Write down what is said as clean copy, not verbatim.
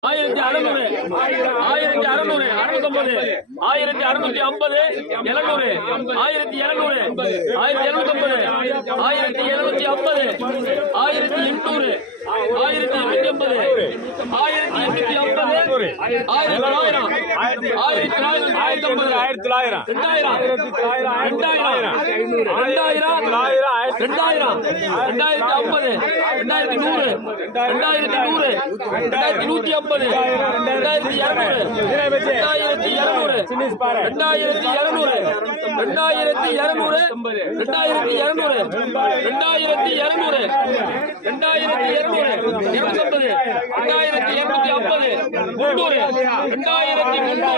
1600, 1600, 650, 1650, 700, 1700, 1750, 1750, 1800, 1850, 1850, 2050